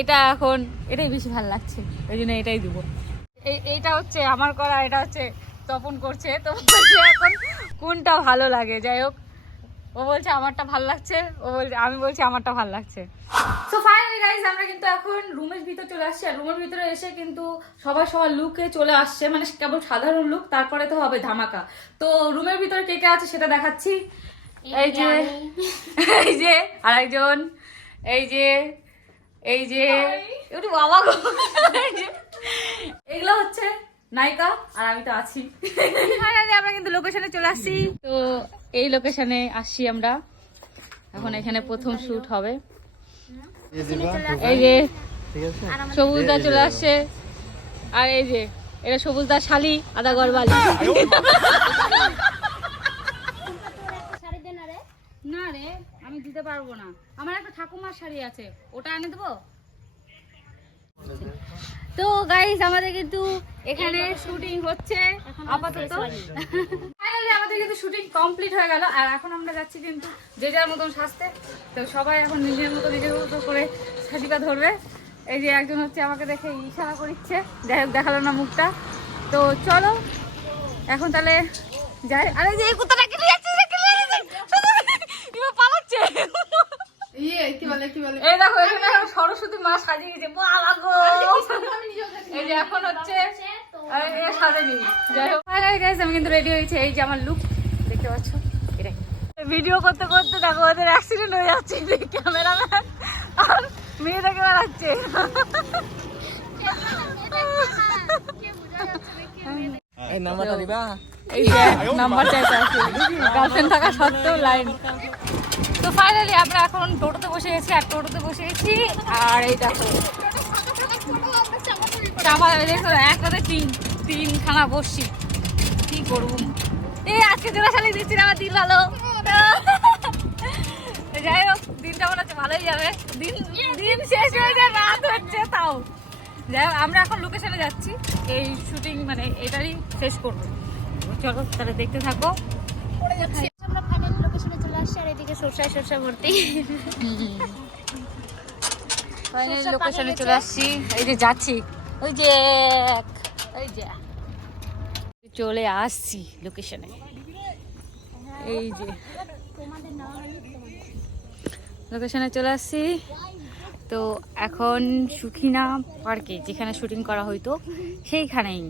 এটা এখন এটাই বেশি ভালো লাগছে। ওই জন্য এটাই দিব। এই এইটা হচ্ছে আমার করা এটা হচ্ছে তপন করছে। তো এখন কোনটা ভালো লাগে? যাই হোক ও বলছে আমারটা ভালো লাগছে। ও বলছে আমি বলছি আমারটা ভালো লাগছে। সো ফাইনালি গাইজ আমরা কিন্তু এখন রুমের ভিতর চলে আসছি। আর রুমের ভিতরে এসে কিন্তু সবাই সবার লুকে চলে আসছে। মানে কেবল সাধারণ লুক তারপরে তো হবে ধামাকা। তো রুমের ভিতরে কে কে আছে সেটা দেখাচ্ছি। এই যে এই যে আরেকজন। এই যে এই যে একটু বাবা এগুলো হচ্ছে নায়িকা আর আমি তো আছি। ফাইনালি আমরা কিন্তু লোকেশনে চলে আসছি। তো এই লোকেশনে আসছি আমরা। এখন এখানে প্রথম শুট হবে। এই যে সবুজদা চলে আসছে। আর এই যে এটা সবুজদা শালি আদা গরবালি। না রে আমি দিতে পারব না। আমার একটা ঠাকুমার শাড়ি আছে ওটা এনে দেবো? তো গাইস আমাদের কিন্তু এখানে শুটিং হচ্ছে। আপাতত। আমাদের কিন্তু শুটিং কমপ্লিট হয়ে গেল আর এখন আমরা যাচ্ছি কিন্তু যে যার মতন সাজতে। তো সবাই এখন নিজের মতো নিজের মতো করে সাজিকা ধরবে। এই যে একজন হচ্ছে আমাকে দেখে ইশারা করিচ্ছে। যাই হোক দেখাল না মুখটা। তো চলো এখন তাহলে যাই। আরে যে এই ইয়ে কি বলে কি বলে? এই দেখো এখানে সরস্বতী মা সাজিয়ে গেছে। বাবা গো এই যে এখন হচ্ছে সাজেনি যাই হোক। গাইস আমি কিন্তু রেডি হয়েছি এই যে আমার লুক দেখতে পাচ্ছ? এটাই। ভিডিও করতে করতে দেখো ওদের অ্যাক্সিডেন্ট হয়ে যাচ্ছে। ক্যামেরাম্যান আর মেয়ে বেড়াচ্ছে এই নাম্বারটা দিবা? এই নাম্বার আছে গার্লফ্রেন্ড থাকা সত্ত্বেও লাইন তো ফাইনালি আমরা এখন টোটোতে বসে গেছি, আর টোটোতে বসে গেছি, আর এই দেখো। আমার দেখো একসাথে তিন, তিনখানা বসছি। কি করব? এই আজকে জোড়া শালি দিচ্ছি আমার দিন ভালো। যাই হোক, দিনটা মনে হচ্ছে ভালোই যাবে। দিন দিন শেষ হয়ে যায়, রাত হচ্ছে তাও। যাই হোক, আমরা এখন লোকেশনে যাচ্ছি। এই শুটিং মানে এটারই শেষ করব। চলো, তাহলে দেখতে থাকো আমরা ফাইনাল লোকেশনে চলে আসছি আর এদিকে সরষা সরষা ভর্তি। ফাইনালি লোকেশনে চলে আসছি। এই যে যাচ্ছি। ওই যে ওই যে। চলে আসছি লোকেশনে এই যে। লোকেশনে চলে আসছি। তো এখন সুখিনা পার্কে যেখানে শুটিং করা হইতো সেইখানেই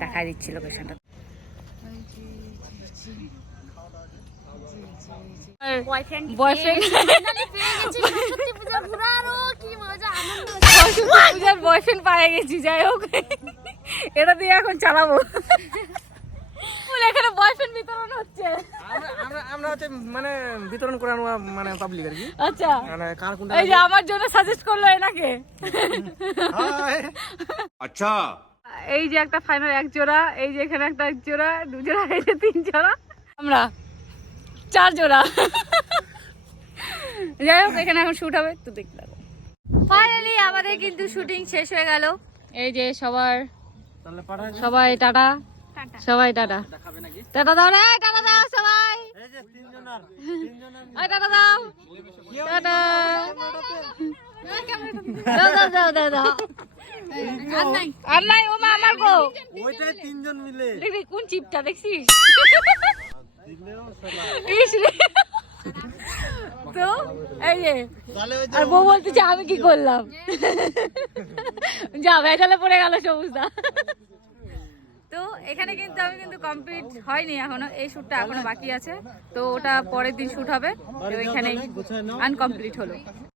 দেখা দিচ্ছি লোকেশনটা বয়ফ্রেন্ড বয়ফ্রেন্ড সত্যি পূজা ঘুরা আরও কি মজা আনন্দ পূজার বয়ফ্রেন্ড গেছি যাই হোক। এটা দিয়ে এখন চালাবো। এখানে বয়ফ্রেন্ড বিতরণ হচ্ছে। মানে বিতরণ করানো মানে আচ্ছা।, আচ্ছা। এই যে আমার জন্য সাজেস্ট করল এনাকে। এই যে একটা ফাইনাল এক জোড়া এই যে এখানে একটা এক জোড়া দু জোড়া তিন জোড়া আমরা চার জোড়া যাই হোক এখানে এখন শুট হবে তো দেখতে থাকো। ফাইনালি আমাদের কিন্তু শুটিং শেষ হয়ে গেল। এই যে সবার সবাই টাটা। সবাই টাটা। টাটা দাও রে টাটা দাও সবাই। এই যে তিনজনের তিনজনের ওই টাটা দাও। টাটা। দাও দাও দাও দাও দাও। আর নাই। ও মা আমার গো। ওইটাই তিনজন মিলে। কোন চিপটা দেখছিস। তো এই যে আর বউ বলতেছে আমি কি করলাম? যা ভেজালে পড়ে গেল সবুজদা তো এখানে কিন্তু আমি কিন্তু কমপ্লিট হয়নি এখনও এই শ্যুটটা এখনও বাকি আছে তো ওটা পরের দিন শ্যুট হবে। তো এখানে আনকমপ্লিট হলো